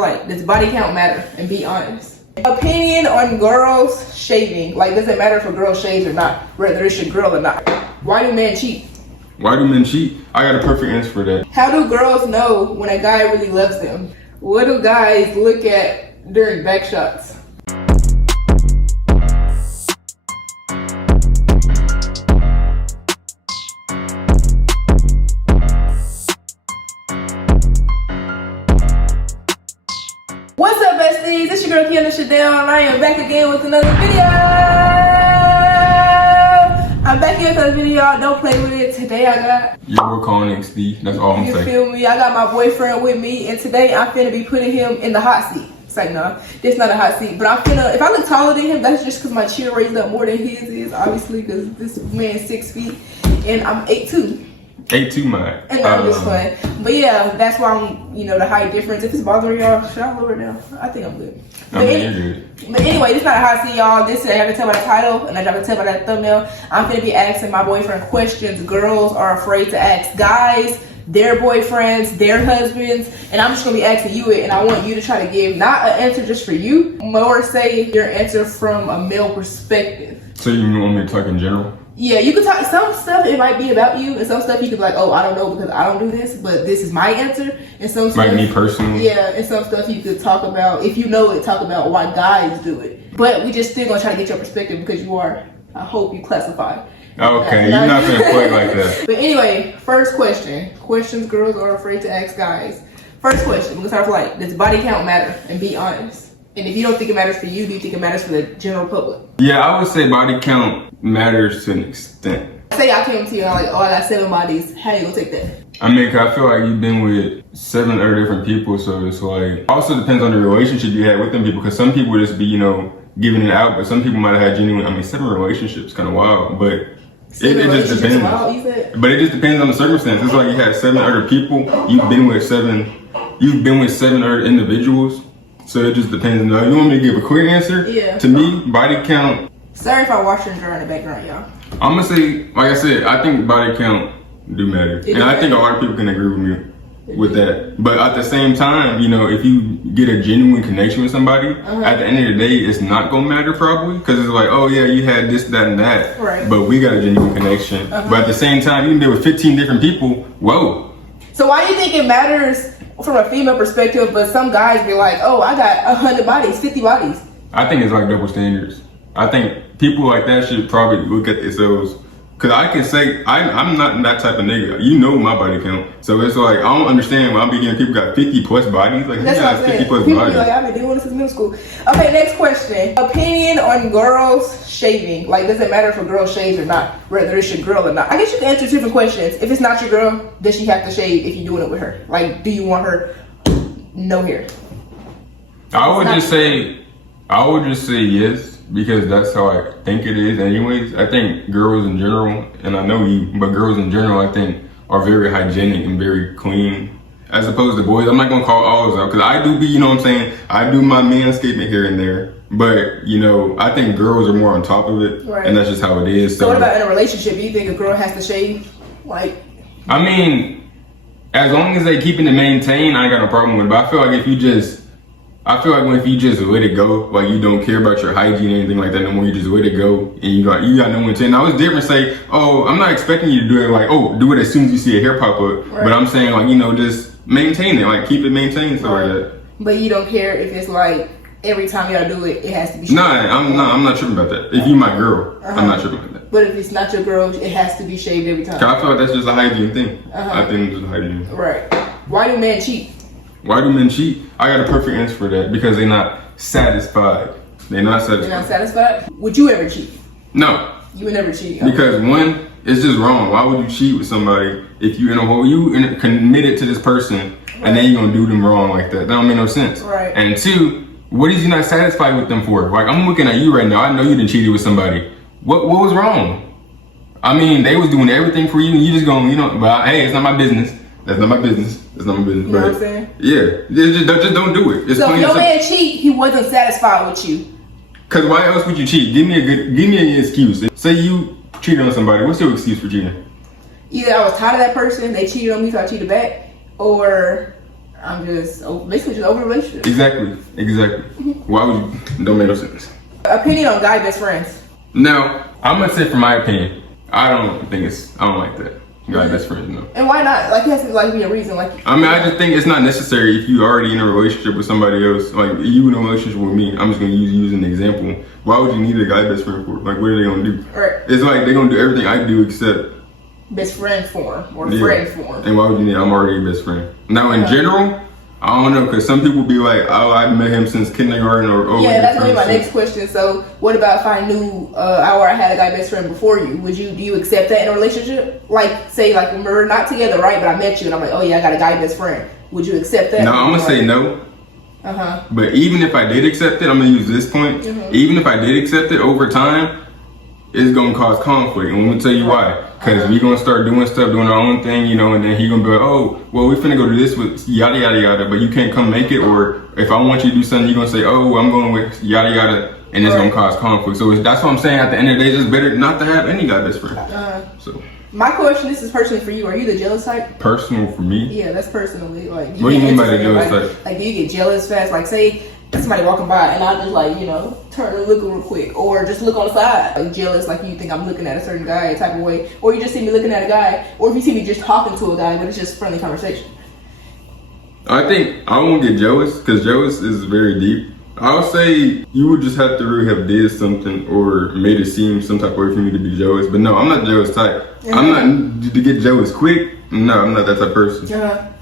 Like, does body count matter? And be honest. Opinion on girls shaving. Like, does it matter if a girl shaves or not? Whether it's your girl or not. Why do men cheat? Why do men cheat? I got a perfect answer for that. How do girls know when a guy really loves them? What do guys look at during back shots? What's up, besties? It's your girl Keannachadellent, and I am back again with another video. I'm back here with another video. Don't play with it. Today I got your boy calling XD. That's all I'm saying. You feel me? I got my boyfriend with me, and today I'm finna be putting him in the hot seat. It's like, no, this not a hot seat, but I'm finna, if I look taller than him, that's just because my chin raised up more than his is, obviously, because this man's 6 feet, and I'm 8'2". 8'2", man. And I'm just playing. But yeah, that's why I'm, the height difference. If it's bothering y'all, should I lower it down? I think I'm good. You're good. But anyway, this is not a hot seat, y'all. This is, I can tell by the title, and I can tell by that thumbnail. I'm gonna be asking my boyfriend questions girls are afraid to ask guys, their boyfriends, their husbands, and I'm just gonna be asking you it, and I want you to try to give not an answer just for you, more say your answer from a male perspective. So you want me to talk in general? Yeah, you could talk some stuff, it might be about you, and some stuff you could be like, oh, I don't know because I don't do this, but this is my answer. And some stuff, like me personally? Yeah, and some stuff you could talk about, if you know it, talk about why guys do it. But we just still gonna try to get your perspective because you are, I hope you classify. Okay, you're not gonna play like that. But anyway, first question. Questions girls are afraid to ask guys. First question, we're gonna start with like, does body count matter? And be honest. And if you don't think it matters for you, do you think it matters for the general public? Yeah, I would say body count matters to an extent. Say I came to you and I'm like, oh, I got 7 bodies. How you gonna take that? I mean, 'cause I feel like you've been with 7 other different people, so it's like, also depends on the relationship you had with them people, because some people just be, giving it out, but some people might have had genuine, 7 relationships, kind of wild, but it just depends. Wild, you said? But it just depends on the circumstance. It's like you had 7 other people, you've been with 7 other individuals, so it just depends. You want me to give a quick answer? Yeah. To me, body count. Sorry if I watch and draw in the background, y'all. I'm gonna say, like I said, I think body count do matter. And I think a lot of people can agree with me with that. But at the same time, if you get a genuine connection with somebody, at the end of the day, it's not gonna matter probably. Because it's like, oh yeah, you had this, that, and that. Right. But we got a genuine connection. But at the same time, you can be with 15 different people. Whoa. So why do you think it matters from a female perspective, but some guys be like, oh, I got 100 bodies, 50 bodies? I think it's like double standards. I think people like that should probably look at themselves. Cause I can say, I'm not that type of nigga. You know my body count. So it's like, I don't understand when I'm hearing people got 50 plus bodies. Like, that's what I'm saying. 50 plus people bodies. Be like, I've been doing this since middle school. Okay, next question. Opinion on girls shaving. Like, does it matter if a girl shaves or not? Whether it's your girl or not? I guess you can answer different questions. If it's not your girl, does she have to shave if you're doing it with her? Like, do you want her no hair? I would just say yes. Because that's how I think it is anyways. I think girls in general, and I know you, but girls in general I think are very hygienic and very clean. As opposed to boys, I'm not gonna call all out, because I do be, I do my manscaping here and there. But, I think girls are more on top of it. Right. And that's just how it is. So what about in a relationship? Do you think a girl has to shave? Like, I mean, as long as they keeping it maintained, I ain't got no problem with it. But I feel like if you just let it go, like you don't care about your hygiene or anything like that no more, you just let it go and you got no intent. Now it's different say, oh, I'm not expecting you to do it like, oh, do it as soon as you see a hair pop up. Right. But I'm saying like, just maintain it, like keep it maintained, stuff like that. But you don't care if it's like every time y'all do it, it has to be shaved. I'm not tripping about that. If you my girl, I'm not tripping about that. But if it's not your girl, it has to be shaved every time. I feel like that's just a hygiene thing. I think it's just hygiene. Right. Why do men cheat? Why do men cheat? I got a perfect answer for that. Because they're not satisfied. They're not satisfied. They're not satisfied? Would you ever cheat? No. You would never cheat? Okay. Because one, it's just wrong. Why would you cheat with somebody if you committed to this person and then you're gonna do them wrong like that? That don't make no sense. Right. And 2, what is you not satisfied with them for? Like, I'm looking at you right now. I know you done cheated with somebody. What was wrong? I mean, they was doing everything for you and you just going, but hey, it's not my business. That's not my business. That's not my business. You know what I'm saying? Yeah. Just don't do it. So if your man cheat, he wasn't satisfied with you. Cause why else would you cheat? Give me an excuse. Say you cheated on somebody. What's your excuse for cheating? Either I was tired of that person, they cheated on me, so I cheated back, or I'm just basically just over the relationship. Exactly. Why would you? Don't make no sense. Opinion on guy best friends. Now, I'm gonna say from my opinion, I don't like that. Guy best friends, no. And why not? Like, it has to like be a reason. Like, I mean, I just think it's not necessary if you already in a relationship with somebody else. Like, you in a relationship with me, I'm just gonna use an example. Why would you need a guy best friend for? Like, what are they gonna do? Right. It's like they're gonna do everything I do except best friend form or friend form. And why would you need? I'm already a best friend. Now, in general, I don't know, because some people be like, oh, I've met him since kindergarten or yeah, that's gonna be my next question. So, what about if I knew I had a guy best friend before you? Do you accept that in a relationship? Like, say, like, we're not together, right? But I met you and I'm like, oh yeah, I got a guy best friend. Would you accept that? No, I'm gonna say no. But even if I did accept it, I'm gonna use this point. Even if I did accept it, over time, it's gonna cause conflict, and I'm gonna tell you why. Because we gonna start doing stuff, doing our own thing, you know, and then he gonna be like, oh, well, we finna go do this with yada yada yada, but you can't come make it. Or if I want you to do something, you gonna say, oh, I'm going with yada yada, and it's gonna cause conflict. So that's what I'm saying. At the end of the day, it's just better not to have any guy best friend. So my question, this is personally for you. Are you the jealous type? Personal for me? Yeah, that's personally. Like, what do you mean by the jealous type? Like, do you get jealous fast? Like, say somebody walking by and I just like, you know, turn and look real quick, or just look on the side, like jealous, like you think I'm looking at a certain guy type of way, or you just see me looking at a guy, or if you see me just talking to a guy, but it's just friendly conversation. I think I won't get jealous, because jealous is very deep. I'll say you would just have to really have did something or made it seem some type of way for me to be jealous. But no, I'm not jealous type. I'm not to get jealous quick. No, I'm not that type of person.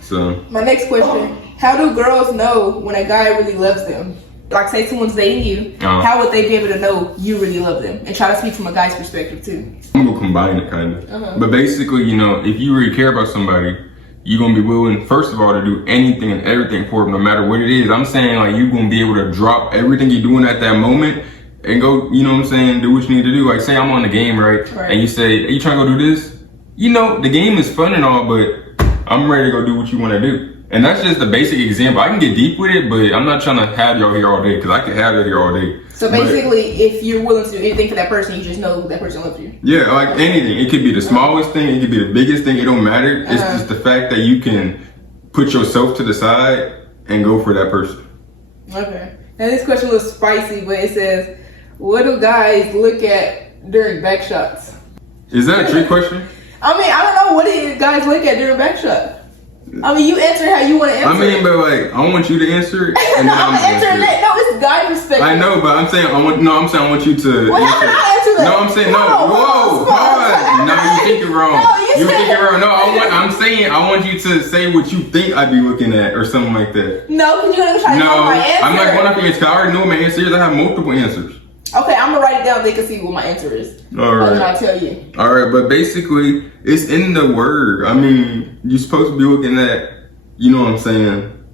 So my next question: how do girls know when a guy really loves them? Like, say someone's dating you, how would they be able to know you really love them? And try to speak from a guy's perspective too. I'm gonna combine it kind of. But basically, you know, if you really care about somebody, you're gonna be willing, first of all, to do anything and everything for them, no matter what it is. I'm saying, like, you're gonna be able to drop everything you're doing at that moment and go, you know what I'm saying, do what you need to do. Like, say I'm on the game, right? And you say, are you trying to go do this? You know, the game is fun and all, but I'm ready to go do what you want to do. And that's just a basic example. I can get deep with it, but I'm not trying to have y'all here all day, because I can have it here all day. So basically, if you're willing to do anything for that person, you just know that person loves you. Yeah, like anything. It could be the smallest thing, it could be the biggest thing, it don't matter. It's just the fact that you can put yourself to the side and go for that person. Okay. Now this question was spicy, but it says, what do guys look at during back shots? Is that a trick question? I mean, I don't know, what do guys look at during back shots? I mean, you answer how you want to answer. I mean, but like, I want you to answer it. And no, I'm answering that. No, it's guy perspective. I know, but I'm saying I want you to. Well, how can I answer that? No, I'm saying no. Whoa, pause. No, you think it wrong. No, you think it wrong. No, I'm saying I want you to say what you think I'd be looking at or something like that. No, because you're gonna try to know my answer. I'm not going off your answer. I already know my answer is. I have multiple answers. Okay, I'm gonna write it down. They can see what my answer is. All right. And I'll tell you. All right, but basically, it's in the word. I mean, you're supposed to be looking at, you know what I'm saying,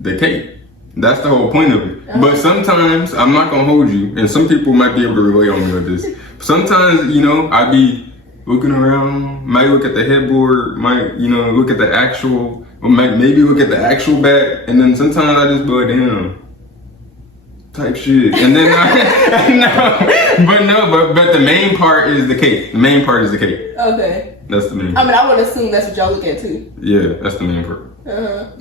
the cake. That's the whole point of it. But sometimes, I'm not gonna hold you, and some people might be able to relate on me with this. Sometimes, you know, I be looking around, might look at the headboard, might, you know, look at the actual, or might maybe look at the actual back, and then sometimes I just be like, damn, type shit. And then but the main part is the cake. The main part is the cake. Okay. That's the main part. I mean, I would assume that's what y'all look at too. Yeah, that's the main part.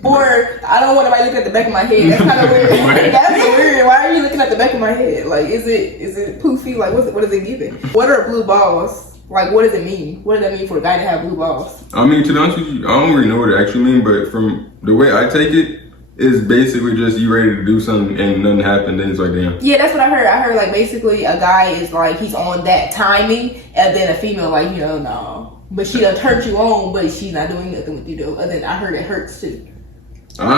Or I don't want anybody looking at the back of my head. That's kind of weird. That's weird. Why are you looking at the back of my head? Like, is it poofy? Like, what is it giving? What are blue balls? Like, what does it mean? What does that mean for a guy to have blue balls? I mean, to be honest with you, I don't really know what it actually means, but from the way I take it, it's basically just you ready to do something and nothing happened, then it's like, damn. Yeah, that's what I heard. I heard, like, basically a guy is like, he's on that timing, and then a female, like, you know, no. But she done turned you on, but she's not doing nothing with you though. And then I heard it hurts too. I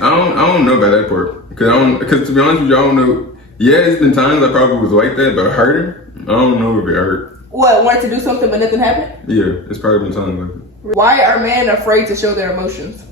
don't know about that part, because to be honest with you, I don't know. Yeah, it's been times I probably was like that, but hurting, I don't know if it hurt. What, wanted to do something but nothing happened? Yeah, it's probably been times like that. Why are men afraid to show their emotions?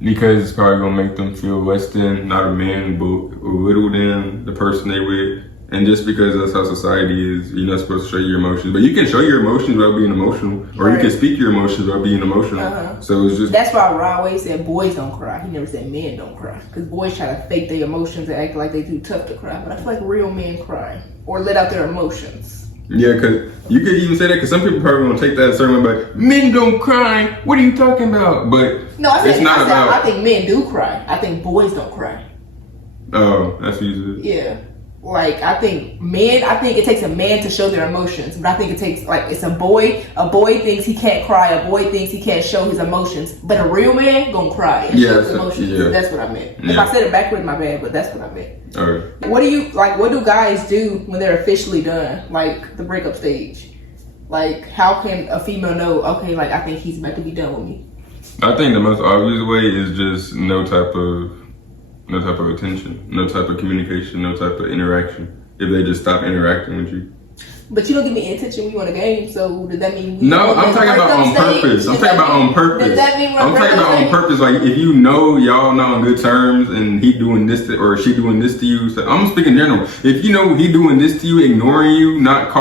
Because it's probably gonna make them feel less than, not a man, but a little than the person they with. And just because that's how society is, you're not supposed to show your emotions. But you can show your emotions without being emotional. Or you can speak your emotions without being emotional. So it's just... That's why Ron always said boys don't cry. He never said men don't cry. Because boys try to fake their emotions and act like they too tough to cry. But I feel like real men cry. Or let out their emotions. Yeah, because you could even say that because some people probably gonna take that a certain way, but men don't cry. What are you talking about? But no, it's not about. I think men do cry. I think boys don't cry. Oh, that's easy. Yeah. Like, I think it takes a man to show their emotions, but I think it takes, like, it's a boy thinks he can't cry, a boy thinks he can't show his emotions, but a real man gonna cry and show his emotions. Yeah. That's what I meant. Yeah. If I said it backwards, my bad, but that's what I meant. Alright. What do guys do when they're officially done, like, the breakup stage? Like, how can a female know, okay, like, I think he's about to be done with me? I think the most obvious way is just no type of attention, no type of communication, no type of interaction. If they just stop interacting with you. But you don't give me any attention when you on a game, so does that mean... No, I'm talking about on purpose. I'm talking about on purpose. Does that mean I'm talking about on purpose. Like, if you know y'all not on good terms and he doing this to, or she doing this to you, so I'm speaking general. If you know he doing this to you, ignoring you, not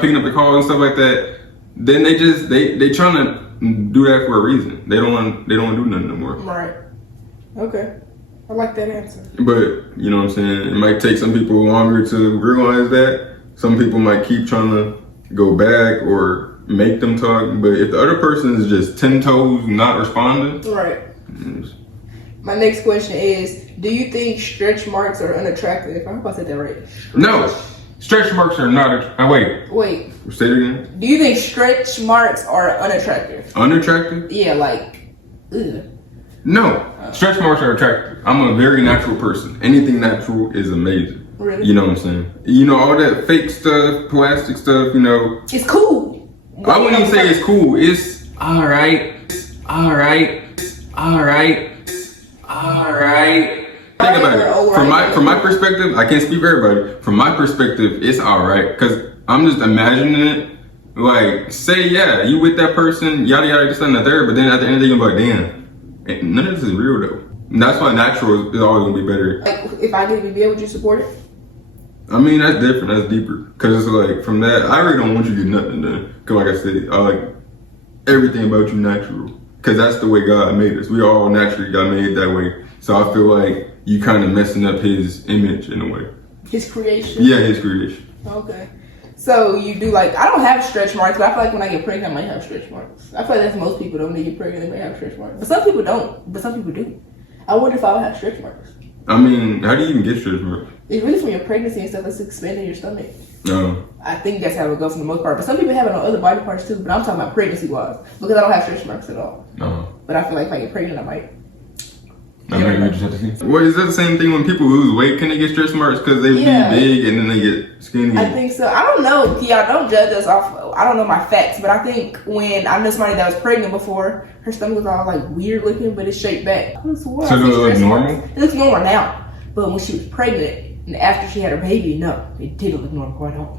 picking up the call and stuff like that, then they trying to do that for a reason. They don't want to do nothing no more. Right. Okay. I like that answer. But, you know what I'm saying? It might take some people longer to realize that. Some people might keep trying to go back or make them talk. But if the other person is just 10 toes not responding. Right. My next question is, do you think stretch marks are unattractive? I hope I said that right. No. Stretch marks are not... Wait. Say it again. Do you think stretch marks are unattractive? Unattractive? Yeah, like... Ugh. No, stretch marks are attractive. I'm a very natural person. Anything natural is amazing. Really? You know what I'm saying? You know, all that fake stuff, plastic stuff, you know. It's cool. I wouldn't even say it's cool. It's alright. It's alright. It's alright. It's alright. Think about it. From my perspective, I can't speak for everybody. From my perspective, it's alright. Because I'm just imagining it. Like, say, yeah, you with that person, yada yada, this and the third, but then at the end of the day, you're like, damn. None of this is real though. And that's why natural is always gonna be better. Like, if I give you a bill, would you support it? I mean, that's different. That's deeper. Cause it's like from that, I really don't want you to get nothing done. Cause like I said, I like everything about you natural. Cause that's the way God made us. We all naturally got made that way. So I feel like you kind of messing up His image in a way. His creation. Yeah, His creation. Okay. So you do like, I don't have stretch marks, but I feel like when I get pregnant, I might have stretch marks. I feel like that's most people don't. When they get pregnant, they may have stretch marks. But some people don't, but some people do. I wonder if I would have stretch marks. I mean, how do you even get stretch marks? It's really from your pregnancy and stuff that's expanding your stomach. No. I think that's how it goes for the most part. But some people have it on other body parts too, but I'm talking about pregnancy-wise. Because I don't have stretch marks at all. No. But I feel like if I get pregnant, I might. I mean, we just have to see. Well, is that the same thing when people lose weight? Can they get stretch marks because they be big and then they get skinny? I think so. I don't know. Y'all don't judge us off. I don't know my facts, but I think when I know somebody that was pregnant before, her stomach was all like weird looking, but it's shaped back. So does it look normal? It looks normal now, but when she was pregnant and after she had her baby, no, it didn't look normal quite all.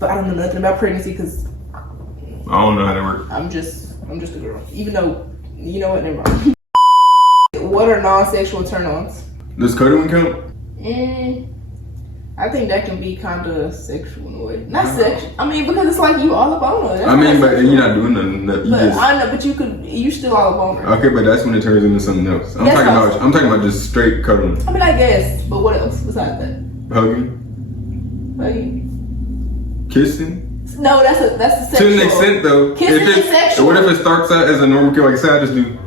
But I don't know nothing about pregnancy because I don't know how that works. I'm just a girl. Even though, you know what? Never mind. What are non-sexual turn-ons? Does cuddling count? I think that can be kind of sexual in a way. Not sexual. I mean, because it's like you all up on her. I mean, but you're not doing nothing. I know, but you still all up on her. Okay, but that's when it turns into something else. I'm talking about just straight cuddling. I mean, I guess, but what else besides that? Hugging. Kissing. No, that's a sexual. To an extent, though. Kissing is sexual. What if it starts out as a normal kill? Like, say I just do.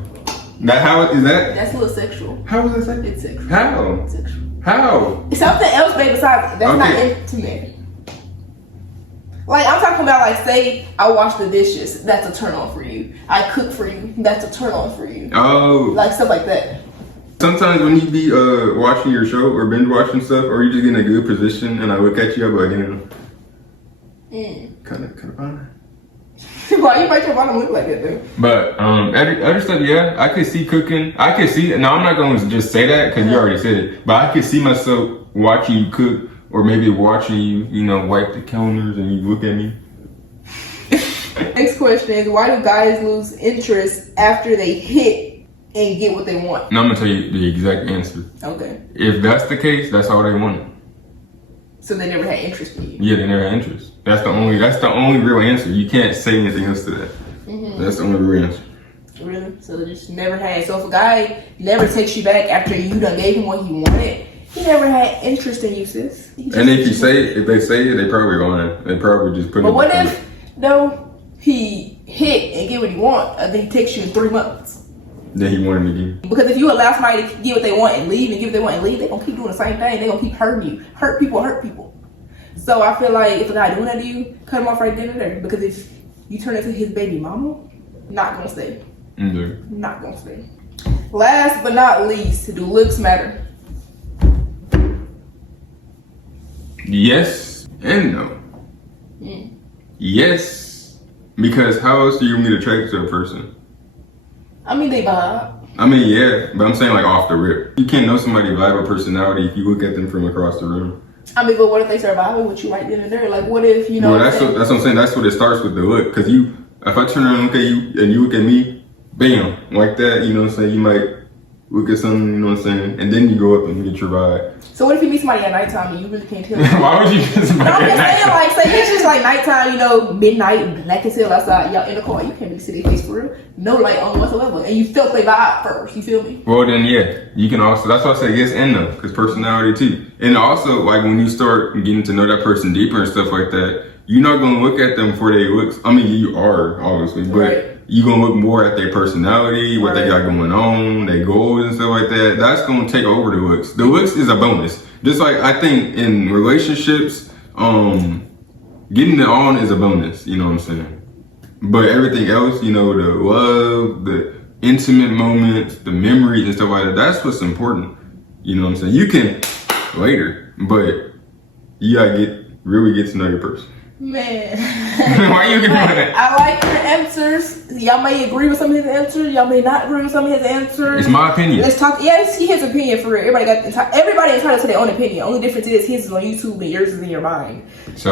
Now, how is that? That's a little sexual. How is that sexual? It's sexual. How? It's sexual. How? It's something else, babe, besides that's not intimate. Like, I'm talking about, like, say I wash the dishes, that's a turn on for you. I cook for you, that's a turn on for you. Oh. Like, stuff like that. Sometimes when you be watching your show or binge watching stuff, or you just get in a good position and I look at you, I'm like, kind of fine. Why you make your bottom look like that, though? But other stuff, yeah, I could see cooking. I could see. Now I'm not going to just say that because you already said it. But I could see myself watching you cook, or maybe watching you, wipe the counters and you look at me. Next question is, why do guys lose interest after they hit and get what they want? No, I'm gonna tell you the exact answer. Okay. If that's the case, that's all they wanted. So they never had interest in you? Yeah, they never had interest. That's the only real answer. You can't say anything else to that. Mm-hmm. That's the only real answer. Really? So they just never had. So if a guy never takes you back after you done gave him what he wanted, He never had interest in you, sis. And if they say it, they probably just put it. But what if though he hit and get what he want, and then he takes you in 3 months? Then he wanted to give. Because if you allow somebody to get what they want and leave, and give what they want and leave, they're gonna keep doing the same thing. They're gonna keep hurting you. Hurt people. So I feel like if a guy doing that to you, cut him off right then and there. Because if you turn into his baby mama, not gonna stay. Mm-hmm. Not gonna stay. Last but not least, do looks matter? Yes and no. Yes, because how else do you get attracted to a person? I mean, they vibe. I mean, yeah, but I'm saying like off the rip. You can't know somebody's vibe or personality if you look at them from across the room. I mean, but what if they start vibing with you right then and there? Like, what if, you know? Well, that's what I'm saying. That's what it starts with, the look. Because if I turn around and look at you and you look at me, bam, like that, you know what I'm saying? You might look at something, you know what I'm saying? And then you go up and get your vibe. So what if you meet somebody at nighttime and you really can't tell? Why would you just I'm just saying, like, say it's just like nighttime, you know, midnight, black as hell outside, y'all in the car, you can't really see their face for real. No light on whatsoever. And you felt they vibe first, you feel me? Well, then, yeah, you can also, that's why I say yes and no, because personality too. And also, like, when you start getting to know that person deeper and stuff like that, you're not going to look at them for their looks. I mean, you are, obviously, but right. You're going to look more at their personality, what they got going on, their goals and stuff like that. That's going to take over the looks. The looks is a bonus. Just like I think in relationships, getting it on is a bonus, you know what I'm saying? But everything else, you know, the love, the intimate moments, the memories and stuff like that, that's what's important. You know what I'm saying? You can later, but you gotta really get to know your person. Man. Why you giving that? I like your answers. Y'all may agree with some of his answers. Y'all may not agree with some of his answers. It's my opinion. Let's talk. Yeah, it's his opinion for real. Everybody entitled to their own opinion. Only difference is his is on YouTube and yours is in your mind. So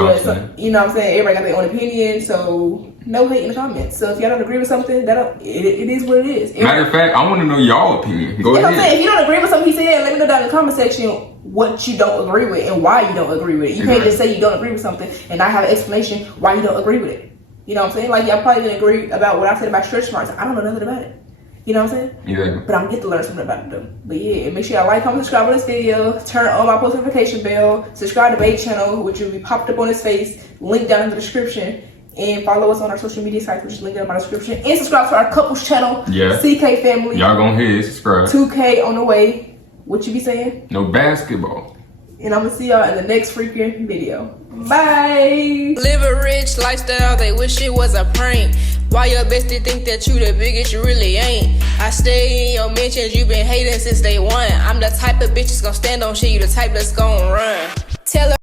you know what I'm saying? Everybody got their own opinion. So no hate in the comments. So if y'all don't agree with something, it is what it is. Matter of fact, I want to know y'all opinion. Go ahead. I'm saying, if you don't agree with something he said, let me know down in the comment section what you don't agree with and why you don't agree with it. You can't just say you don't agree with something and not have an explanation why you don't agree with it. You know what I'm saying? Like, y'all probably didn't agree about what I said about stretch marks. I don't know nothing about it. You know what I'm saying? Yeah. But I'm gonna get to learn something about it though. But yeah, make sure y'all like, comment, subscribe on this video, turn on my post notification bell, subscribe to Babe channel, which will be popped up on his face, link down in the description, and follow us on our social media sites, which is linked in my description, and subscribe to our couples channel, CK Family. Y'all gonna hit subscribe. 2K on the way. What you be saying? No basketball. And I'm gonna see y'all in the next freaking video. Bye. Live a rich lifestyle, they wish it was a prank. Why your bestie think that you the biggest, you really ain't. I stay in your mentions, you been hating since day one. I'm the type of bitch that's gonna stand on shit, you the type that's gonna run. Tell her